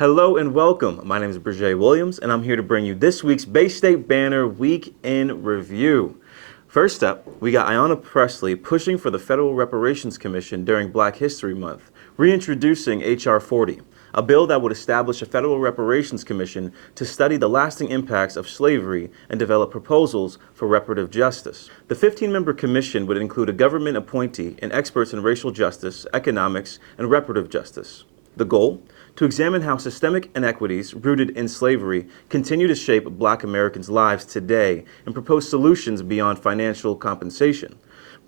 Hello and welcome. My name is Brejé Williams, and I'm here to bring you this week's Bay State Banner Week in Review. First up, we got Ayanna Pressley pushing for the Federal Reparations Commission during Black History Month, reintroducing H.R. 40, a bill that would establish a Federal Reparations Commission to study the lasting impacts of slavery and develop proposals for reparative justice. The 15-member commission would include a government appointee and experts in racial justice, economics, and reparative justice. The goal? To examine how systemic inequities rooted in slavery continue to shape Black Americans' lives today and propose solutions beyond financial compensation.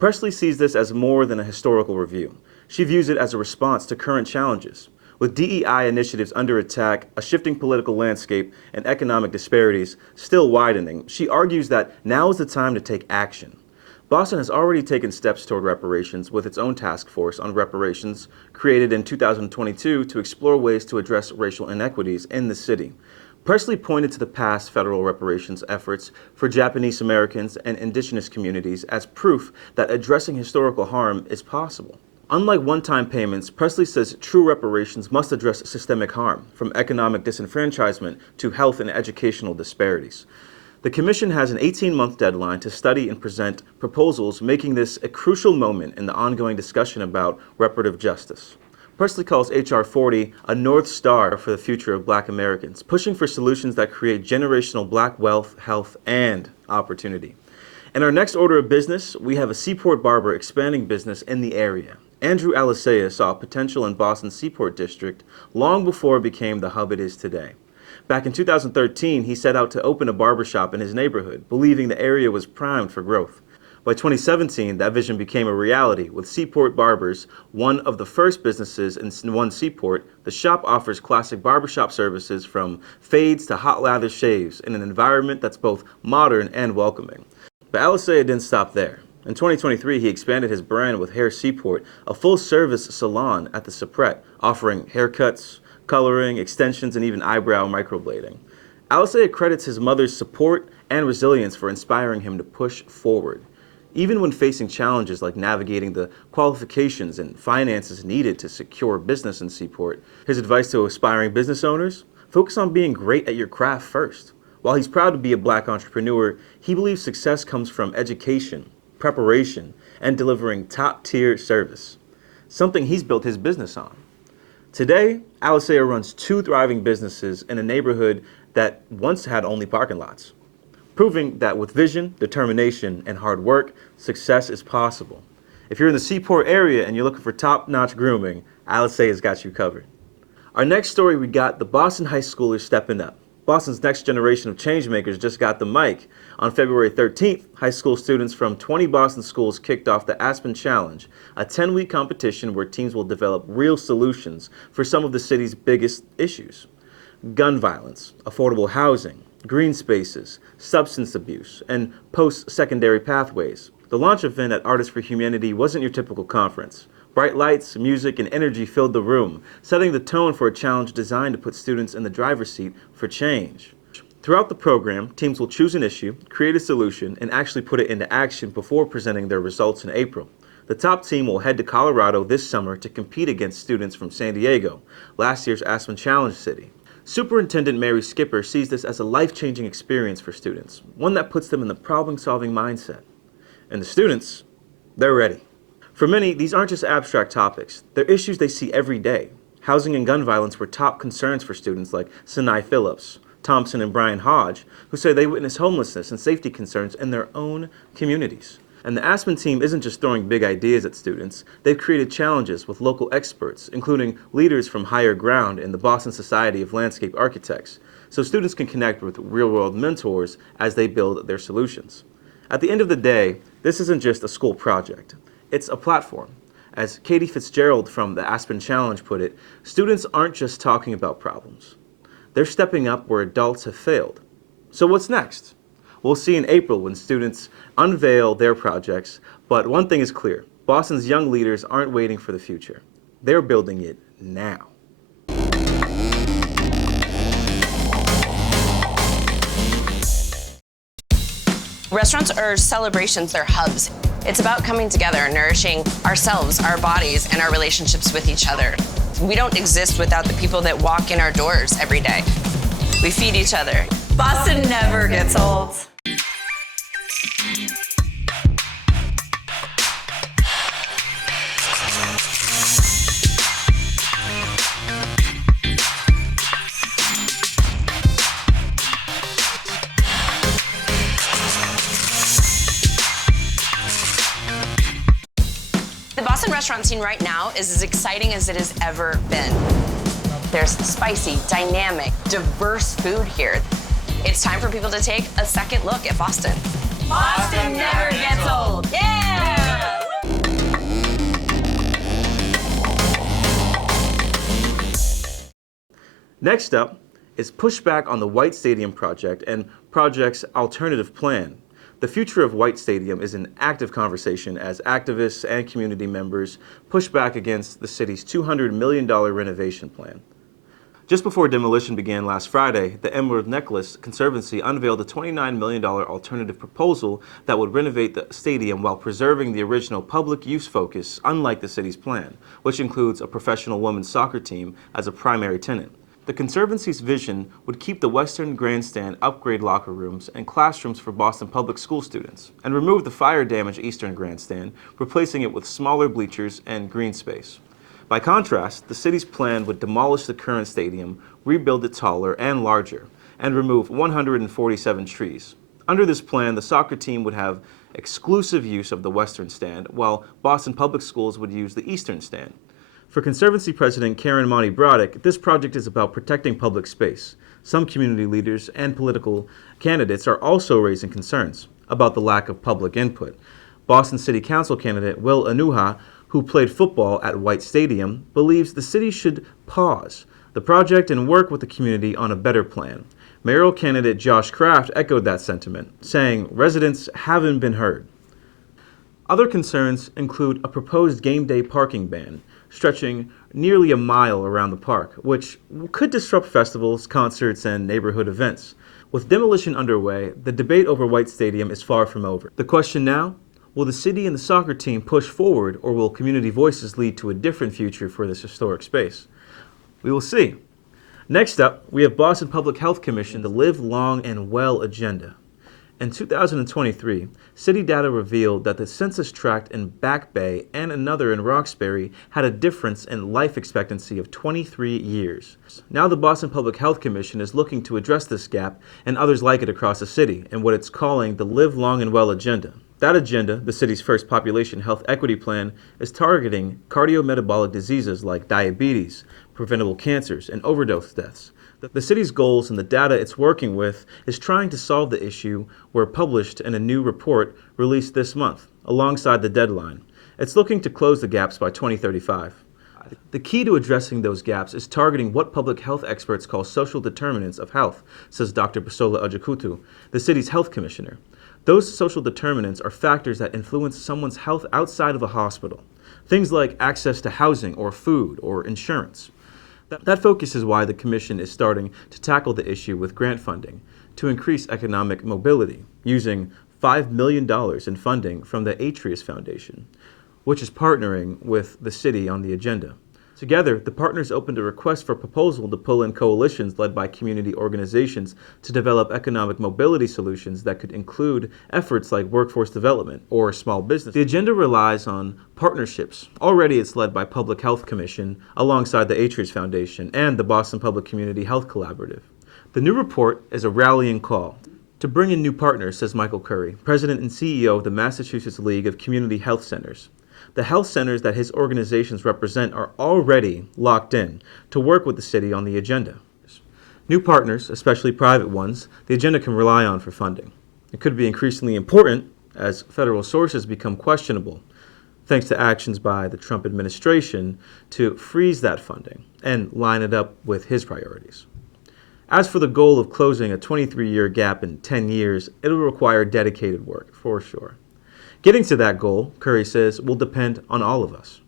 Pressley sees this as more than a historical review. She views it as a response to current challenges. With DEI initiatives under attack, a shifting political landscape, and economic disparities still widening, she argues that now is the time to take action. Boston has already taken steps toward reparations with its own task force on reparations, created in 2022 to explore ways to address racial inequities in the city. Pressley pointed to the past federal reparations efforts for Japanese Americans and indigenous communities as proof that addressing historical harm is possible. Unlike one-time payments, Pressley says true reparations must address systemic harm, from economic disenfranchisement to health and educational disparities. The Commission has an 18-month deadline to study and present proposals, making this a crucial moment in the ongoing discussion about reparative justice. Pressley calls H.R. 40 a North Star for the future of Black Americans, pushing for solutions that create generational Black wealth, health, and opportunity. In our next order of business, we have a Seaport barber expanding business in the area. Andrew Alicea saw potential in Boston's Seaport district long before it became the hub it is today. Back in 2013, he set out to open a barbershop in his neighborhood, believing the area was primed for growth. By 2017, that vision became a reality, with Seaport Barbers, one of the first businesses in one Seaport. The shop offers classic barbershop services from fades to hot lather shaves in an environment that's both modern and welcoming. But Alicea didn't stop there. In 2023, he expanded his brand with Hair Seaport, a full-service salon at the Seaport, offering haircuts, coloring, extensions, and even eyebrow microblading. Alicea credits his mother's support and resilience for inspiring him to push forward. Even when facing challenges like navigating the qualifications and finances needed to secure business in Seaport, his advice to aspiring business owners? Focus on being great at your craft first. While he's proud to be a Black entrepreneur, he believes success comes from education, preparation, and delivering top-tier service, something he's built his business on. Today, Alicea runs two thriving businesses in a neighborhood that once had only parking lots, proving that with vision, determination, and hard work, success is possible. If you're in the Seaport area and you're looking for top-notch grooming, Alicea's got you covered. Our next story, we got the Boston high schoolers stepping up. Boston's next generation of changemakers just got the mic. On February 13th, high school students from 20 Boston schools kicked off the Aspen Challenge, a 10-week competition where teams will develop real solutions for some of the city's biggest issues: gun violence, affordable housing, green spaces, substance abuse, and post-secondary pathways. The launch event at Artists for Humanity wasn't your typical conference. Bright lights, music, and energy filled the room, setting the tone for a challenge designed to put students in the driver's seat for change. Throughout the program, teams will choose an issue, create a solution, and actually put it into action before presenting their results in April. The top team will head to Colorado this summer to compete against students from San Diego, last year's Aspen Challenge city. Superintendent Mary Skipper sees this as a life-changing experience for students, one that puts them in the problem-solving mindset. And the students, they're ready. For many, these aren't just abstract topics. They're issues they see every day. Housing and gun violence were top concerns for students like Sinai Phillips, Thompson, and Brian Hodge, who say they witness homelessness and safety concerns in their own communities. And the Aspen team isn't just throwing big ideas at students. They've created challenges with local experts, including leaders from Higher Ground and the Boston Society of Landscape Architects, so students can connect with real-world mentors as they build their solutions. At the end of the day, this isn't just a school project. It's a platform. As Katie Fitzgerald from the Aspen Challenge put it, students aren't just talking about problems. They're stepping up where adults have failed. So what's next? We'll see in April when students unveil their projects, but one thing is clear: Boston's young leaders aren't waiting for the future. They're building it now. Restaurants are celebrations, they're hubs. It's about coming together, nourishing ourselves, our bodies, and our relationships with each other. We don't exist without the people that walk in our doors every day. We feed each other. Boston never gets old. The Boston restaurant scene right now is as exciting as it has ever been. There's spicy, dynamic, diverse food here. It's time for people to take a second look at Boston. Boston never gets old. Yeah! Next up is pushback on the White Stadium project and project's alternative plan. The future of White Stadium is an active conversation as activists and community members push back against the city's $200 million renovation plan. Just before demolition began last Friday, the Emerald Necklace Conservancy unveiled a $29 million alternative proposal that would renovate the stadium while preserving the original public use focus, unlike the city's plan, which includes a professional women's soccer team as a primary tenant. The Conservancy's vision would keep the Western Grandstand, upgrade locker rooms, and classrooms for Boston public school students, and remove the fire-damaged Eastern Grandstand, replacing it with smaller bleachers and green space. By contrast, the city's plan would demolish the current stadium, rebuild it taller and larger, and remove 147 trees. Under this plan, the soccer team would have exclusive use of the Western Stand, while Boston public schools would use the Eastern Stand. For Conservancy President Karen Monty Broddick, this project is about protecting public space. Some community leaders and political candidates are also raising concerns about the lack of public input. Boston City Council candidate Will Anuha, who played football at White Stadium, believes the city should pause the project and work with the community on a better plan. Mayoral candidate Josh Kraft echoed that sentiment, saying residents haven't been heard. Other concerns include a proposed game day parking ban, stretching nearly a mile around the park, which could disrupt festivals, concerts, and neighborhood events. With demolition underway, the debate over White Stadium is far from over. The question now, will the city and the soccer team push forward, or will community voices lead to a different future for this historic space? We will see. Next up, we have Boston Public Health Commission, the Live Long and Well agenda. In 2023, city data revealed that the census tract in Back Bay and another in Roxbury had a difference in life expectancy of 23 years. Now the Boston Public Health Commission is looking to address this gap and others like it across the city in what it's calling the Live Long and Well agenda. That agenda, the city's first population health equity plan, is targeting cardiometabolic diseases like diabetes, preventable cancers, and overdose deaths. The city's goals and the data it's working with is trying to solve the issue were published in a new report released this month, alongside the deadline. It's looking to close the gaps by 2035. The key to addressing those gaps is targeting what public health experts call social determinants of health, says Dr. Basola Ajakutu, the city's health commissioner. Those social determinants are factors that influence someone's health outside of a hospital. Things like access to housing or food or insurance. That focus is why the Commission is starting to tackle the issue with grant funding to increase economic mobility, using $5 million in funding from the Atreus Foundation, which is partnering with the city on the agenda. Together, the partners opened a request for proposal to pull in coalitions led by community organizations to develop economic mobility solutions that could include efforts like workforce development or small business. The agenda relies on partnerships. Already it's led by Public Health Commission alongside the Atreus Foundation and the Boston Public Community Health Collaborative. The new report is a rallying call to bring in new partners, says Michael Curry, President and CEO of the Massachusetts League of Community Health Centers. The health centers that his organizations represent are already locked in to work with the city on the agenda. New partners, especially private ones, the agenda can rely on for funding. It could be increasingly important as federal sources become questionable, thanks to actions by the Trump administration to freeze that funding and line it up with his priorities. As for the goal of closing a 23-year gap in 10 years, it'll require dedicated work, for sure. Getting to that goal, Curry says, will depend on all of us.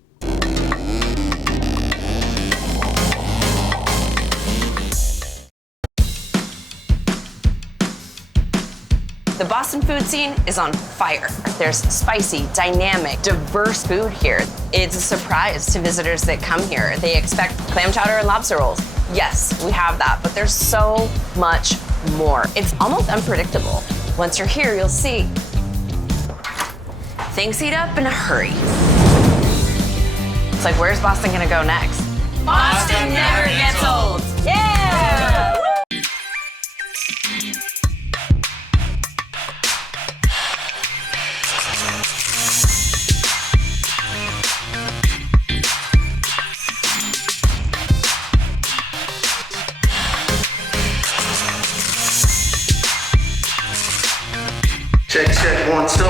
The Boston food scene is on fire. There's spicy, dynamic, diverse food here. It's a surprise to visitors that come here. They expect clam chowder and lobster rolls. Yes, we have that, but there's so much more. It's almost unpredictable. Once you're here, you'll see. Things heat up in a hurry. It's like, where's Boston gonna go next? Boston never gets old. Yeah! Check, check, 1, 2.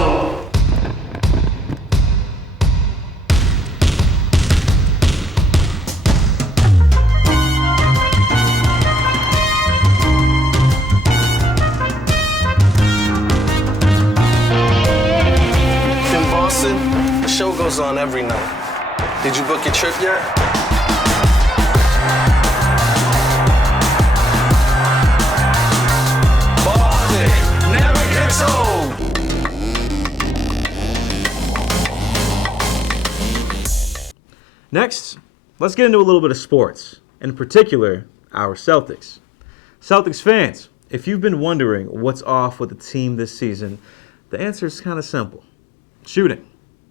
In Boston, the show goes on every night. Did you book your trip yet? Boston never gets old. Next, let's get into a little bit of sports, in particular, our Celtics. Celtics fans, if you've been wondering what's off with the team this season, the answer is kind of simple. Shooting.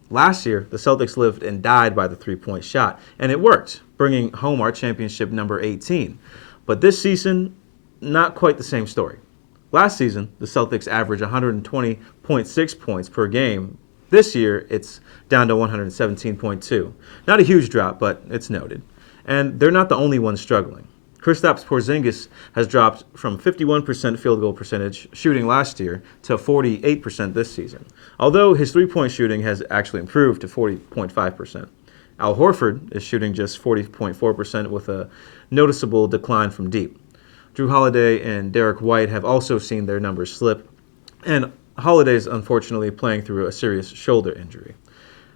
Last year, the Celtics lived and died by the three-point shot, and it worked, bringing home our championship number 18. But this season, not quite the same story. Last season, the Celtics averaged 120.6 points per game. This year, it's down to 117.2. Not a huge drop, but it's noted. And they're not the only ones struggling. Kristaps Porzingis has dropped from 51% field goal percentage shooting last year to 48% this season, although his three-point shooting has actually improved to 40.5%. Al Horford is shooting just 40.4% with a noticeable decline from deep. Drew Holiday and Derek White have also seen their numbers slip, and Holiday is unfortunately playing through a serious shoulder injury.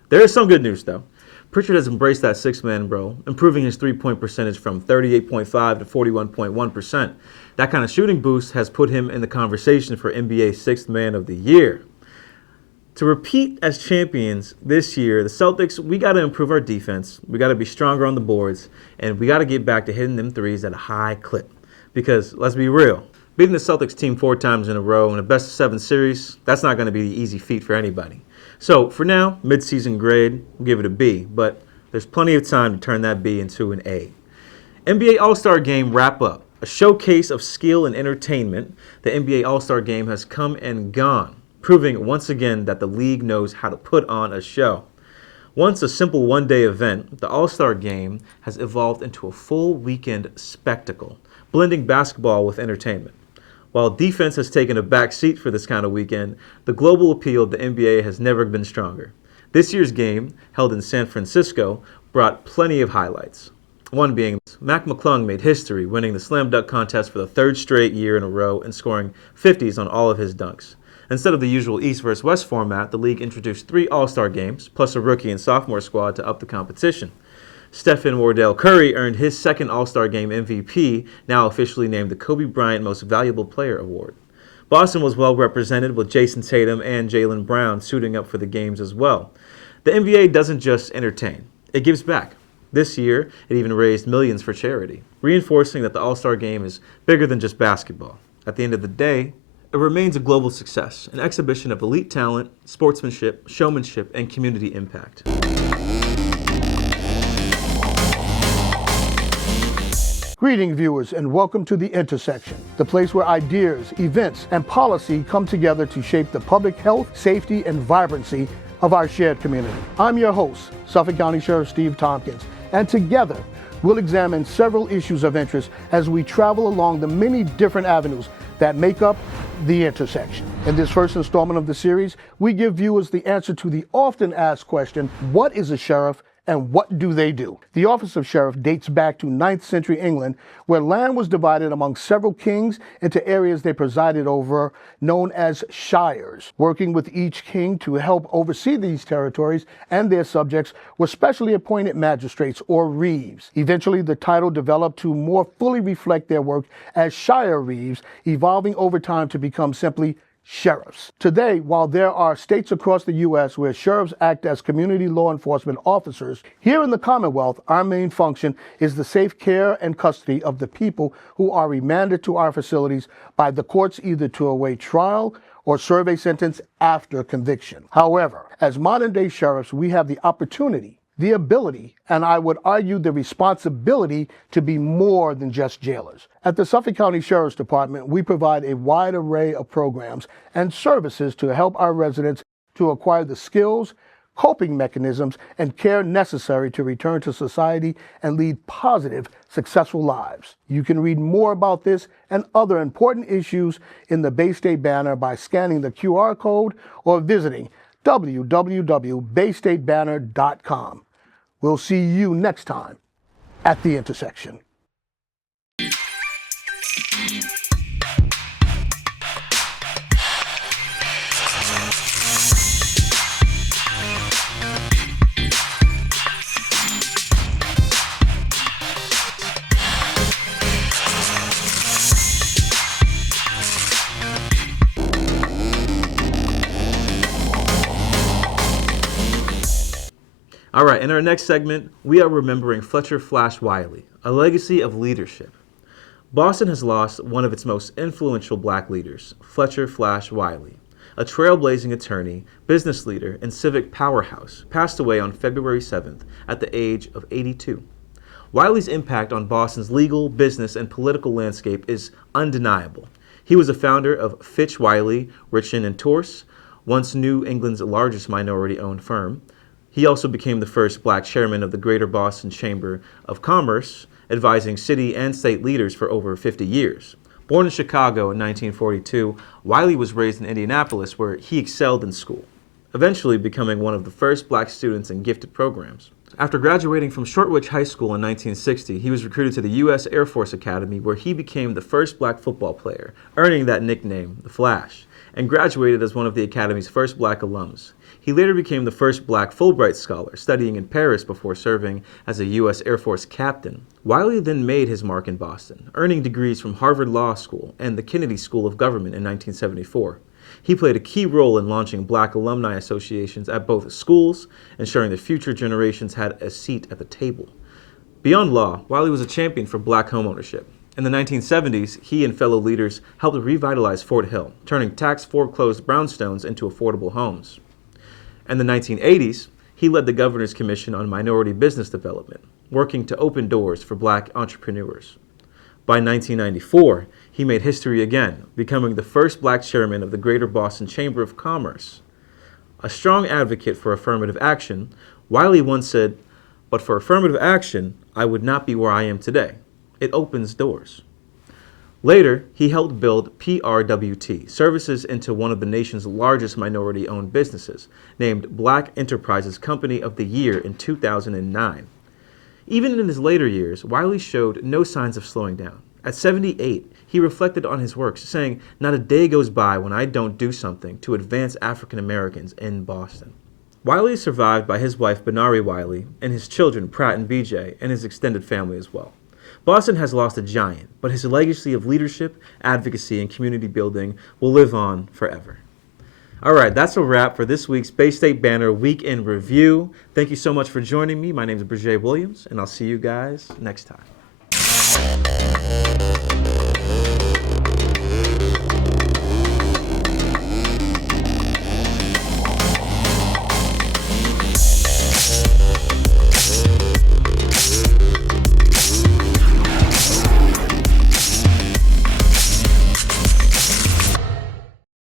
There is some good news, though. Pritchard has embraced that six-man role, improving his three-point percentage from 38.5 to 41.1%. That kind of shooting boost has put him in the conversation for NBA Sixth Man of the Year. To repeat as champions this year, the Celtics, we got to improve our defense, we got to be stronger on the boards, and we got to get back to hitting them threes at a high clip. Because, let's be real, beating the Celtics team 4 times in a row in a best-of-7 series, that's not going to be the easy feat for anybody. So, for now, mid-season grade, we'll give it a B, but there's plenty of time to turn that B into an A. NBA All-Star Game wrap-up, a showcase of skill and entertainment. The NBA All-Star Game has come and gone, proving once again that the league knows how to put on a show. Once a simple one-day event, the All-Star Game has evolved into a full weekend spectacle, blending basketball with entertainment. While defense has taken a back seat for this kind of weekend, the global appeal of the NBA has never been stronger. This year's game, held in San Francisco, brought plenty of highlights. One being, Mac McClung made history, winning the slam dunk contest for the 3rd straight year in a row and scoring 50s on all of his dunks. Instead of the usual East versus West format, the league introduced 3 All-Star games, plus a rookie and sophomore squad to up the competition. Stephen Wardell Curry earned his 2nd All-Star Game MVP, now officially named the Kobe Bryant Most Valuable Player Award. Boston was well represented with Jason Tatum and Jaylen Brown suiting up for the games as well. The NBA doesn't just entertain, it gives back. This year, it even raised millions for charity, reinforcing that the All-Star Game is bigger than just basketball. At the end of the day, it remains a global success, an exhibition of elite talent, sportsmanship, showmanship, and community impact. Greeting viewers and welcome to The Intersection, the place where ideas, events, and policy come together to shape the public health, safety, and vibrancy of our shared community. I'm your host, Suffolk County Sheriff Steve Tompkins, and together we'll examine several issues of interest as we travel along the many different avenues that make up The Intersection. In this first installment of the series, we give viewers the answer to the often asked question, what is a sheriff and what do they do? The office of sheriff dates back to 9th century England, where land was divided among several kings into areas they presided over, known as shires. Working with each king to help oversee these territories and their subjects were specially appointed magistrates, or reeves. Eventually, the title developed to more fully reflect their work as shire reeves, evolving over time to become simply sheriffs. Today, while there are states across the U.S. where sheriffs act as community law enforcement officers, here in the Commonwealth, our main function is the safe care and custody of the people who are remanded to our facilities by the courts either to await trial or serve a sentence after conviction. However, as modern-day sheriffs, we have the opportunity, the ability, and I would argue the responsibility to be more than just jailers. At the Suffolk County Sheriff's Department, we provide a wide array of programs and services to help our residents to acquire the skills, coping mechanisms, and care necessary to return to society and lead positive, successful lives. You can read more about this and other important issues in the Bay State Banner by scanning the QR code or visiting www.baystatebanner.com. We'll see you next time at the intersection. All right, in our next segment, we are remembering Fletcher Flash Wiley, a legacy of leadership. Boston has lost one of its most influential black leaders, Fletcher Flash Wiley, a trailblazing attorney, business leader, and civic powerhouse, passed away on February 7th at the age of 82. Wiley's impact on Boston's legal, business, and political landscape is undeniable. He was a founder of Fitch Wiley, Richmond and Torse, once New England's largest minority-owned firm. He also became the first black chairman of the Greater Boston Chamber of Commerce, advising city and state leaders for over 50 years. Born in Chicago in 1942, Wiley was raised in Indianapolis, where he excelled in school, eventually becoming one of the first black students in gifted programs. After graduating from Shortwich High School in 1960, he was recruited to the U.S. Air Force Academy, where he became the first black football player, earning that nickname, the Flash, and graduated as one of the Academy's first black alums. He later became the first black Fulbright scholar, studying in Paris before serving as a U.S. Air Force captain. Wiley then made his mark in Boston, earning degrees from Harvard Law School and the Kennedy School of Government in 1974. He played a key role in launching black alumni associations at both schools, ensuring that future generations had a seat at the table. Beyond law, Wiley was a champion for black homeownership. In the 1970s, he and fellow leaders helped revitalize Fort Hill, turning tax-foreclosed brownstones into affordable homes. In the 1980s, he led the Governor's Commission on Minority Business Development, working to open doors for black entrepreneurs. By 1994, he made history again, becoming the first black chairman of the Greater Boston Chamber of Commerce. A strong advocate for affirmative action, Wiley once said, "But for affirmative action, I would not be where I am today. It opens doors." Later, he helped build PRWT, services into one of the nation's largest minority-owned businesses, named Black Enterprises Company of the Year in 2009. Even in his later years, Wiley showed no signs of slowing down. At 78, he reflected on his works, saying, "Not a day goes by when I don't do something to advance African Americans in Boston." Wiley is survived by his wife, Benari Wiley, and his children, Pratt and BJ, and his extended family as well. Boston has lost a giant, but his legacy of leadership, advocacy, and community building will live on forever. All right, that's a wrap for this week's Bay State Banner Week in Review. Thank you so much for joining me. My name is Brejé Williams, and I'll see you guys next time.